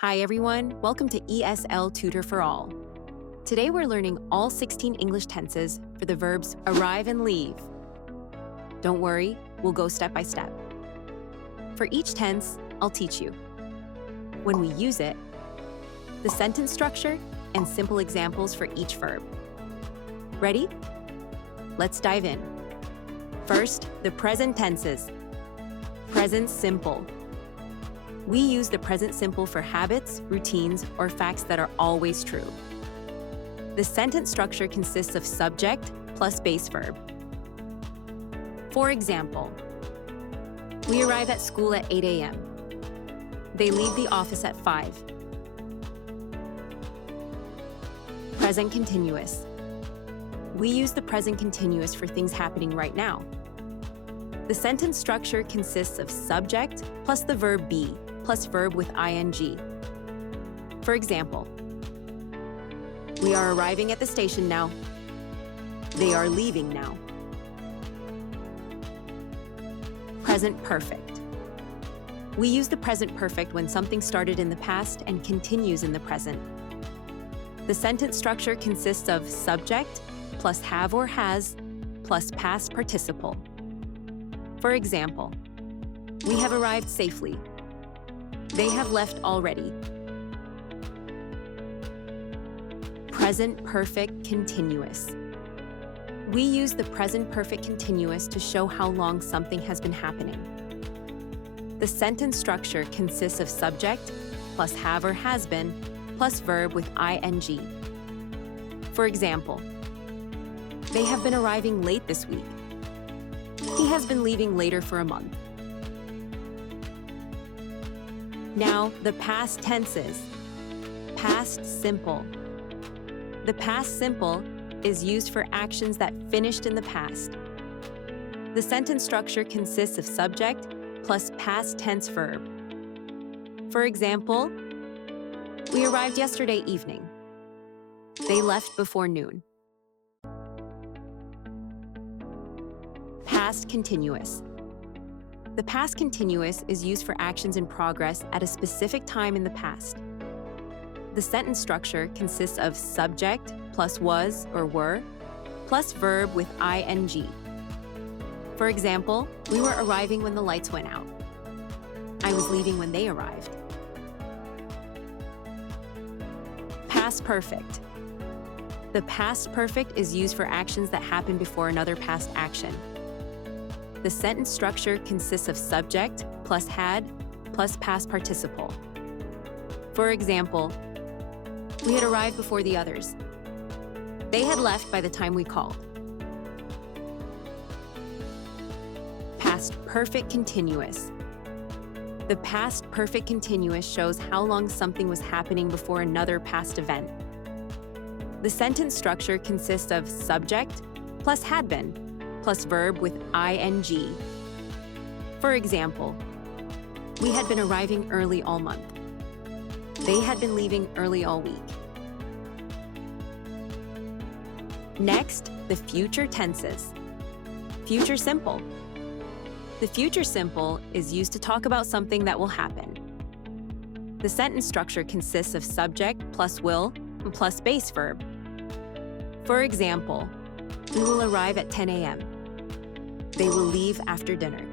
Hi everyone, welcome to ESL Tutor for All. Today we're learning all 16 English tenses for the verbs arrive and leave. Don't worry, we'll go step by step. For each tense, I'll teach you when we use it, the sentence structure, and simple examples for each verb. Ready? Let's dive in. First, the present tenses. Present simple. We use the present simple for habits, routines, or facts that are always true. The sentence structure consists of subject plus base verb. For example, we arrive at school at 8 a.m. They leave the office at 5. Present continuous. We use the present continuous for things happening right now. The sentence structure consists of subject plus the verb be plus verb with ing. For example, we are arriving at the station now. They are leaving now. Present perfect. We use the present perfect when something started in the past and continues in the present. The sentence structure consists of subject plus have or has plus past participle. For example, we have arrived safely. They have left already. Present perfect continuous. We use the present perfect continuous to show how long something has been happening. The sentence structure consists of subject plus have or has been plus verb with ing. For example, they have been arriving late this week. He has been leaving later for a month. Now, the past tenses. Past simple. The past simple is used for actions that finished in the past. The sentence structure consists of subject plus past tense verb. For example, we arrived yesterday evening. They left before noon. Past continuous. The past continuous is used for actions in progress at a specific time in the past. The sentence structure consists of subject plus was or were plus verb with ing. For example, we were arriving when the lights went out. I was leaving when they arrived. Past perfect. The past perfect is used for actions that happen before another past action. The sentence structure consists of subject plus had plus past participle. For example, we had arrived before the others. They had left by the time we called. Past perfect continuous. The past perfect continuous shows how long something was happening before another past event. The sentence structure consists of subject plus had been plus verb with ing. For example, we had been arriving early all month. They had been leaving early all week. Next, the future tenses. Future simple. The future simple is used to talk about something that will happen. The sentence structure consists of subject plus will plus base verb. For example, we will arrive at 10 a.m. They will leave after dinner.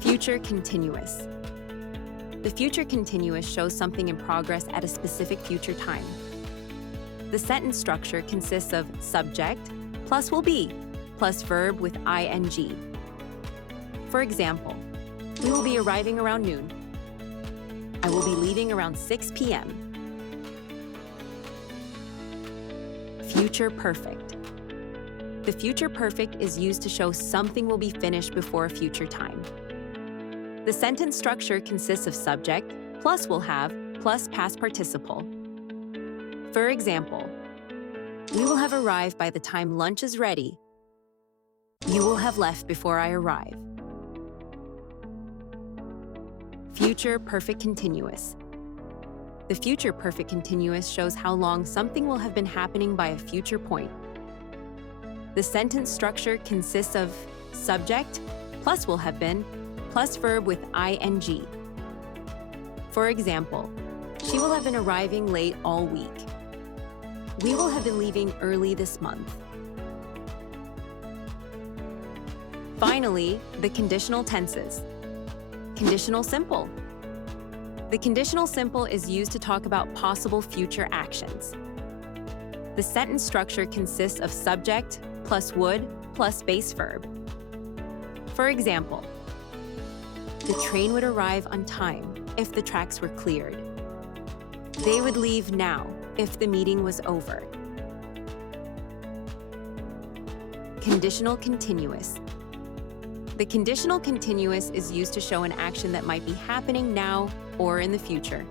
Future continuous. The future continuous shows something in progress at a specific future time. The sentence structure consists of subject plus will be plus verb with ing. For example, we will be arriving around noon. I will be leaving around 6 p.m. Future perfect. The future perfect is used to show something will be finished before a future time. The sentence structure consists of subject plus will have plus past participle. For example, we will have arrived by the time lunch is ready. You will have left before I arrive. Future perfect continuous. The future perfect continuous shows how long something will have been happening by a future point. The sentence structure consists of subject plus will have been plus verb with ing. For example, she will have been arriving late all week. We will have been leaving early this month. Finally, the conditional tenses. Conditional simple. The conditional simple is used to talk about possible future actions. The sentence structure consists of subject plus would plus base verb. For example, the train would arrive on time if the tracks were cleared. They would leave now if the meeting was over. Conditional continuous. The conditional continuous is used to show an action that might be happening now or in the future.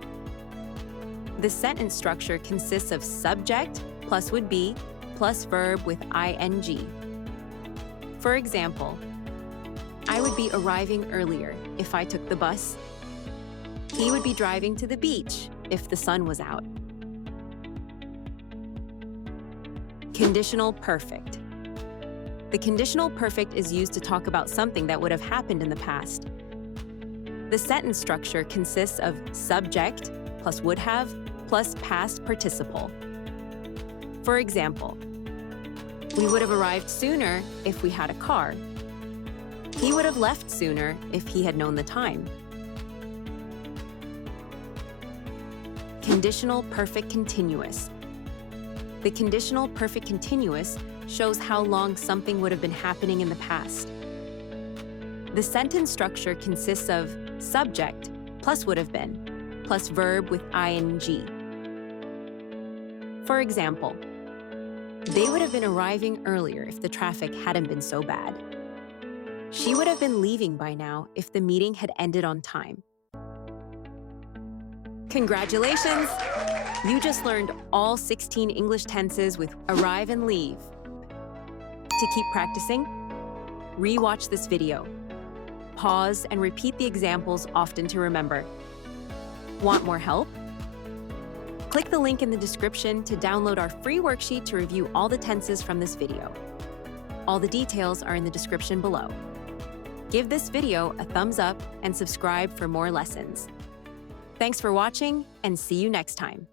The sentence structure consists of subject plus would be plus verb with ing. For example, I would be arriving earlier if I took the bus. He would be driving to the beach if the sun was out. Conditional perfect. The conditional perfect is used to talk about something that would have happened in the past. The sentence structure consists of subject plus would have plus past participle. For example, we would have arrived sooner if we had a car. He would have left sooner if he had known the time. Conditional perfect continuous. The conditional perfect continuous shows how long something would have been happening in the past. The sentence structure consists of subject plus would have been plus verb with ing. For example, they would have been arriving earlier if the traffic hadn't been so bad. She would have been leaving by now if the meeting had ended on time. Congratulations! You just learned all 16 English tenses with arrive and leave. To keep practicing, re-watch this video. Pause and repeat the examples often to remember. Want more help? Click the link in the description to download our free worksheet to review all the tenses from this video. All the details are in the description below. Give this video a thumbs up and subscribe for more lessons. Thanks for watching, and see you next time.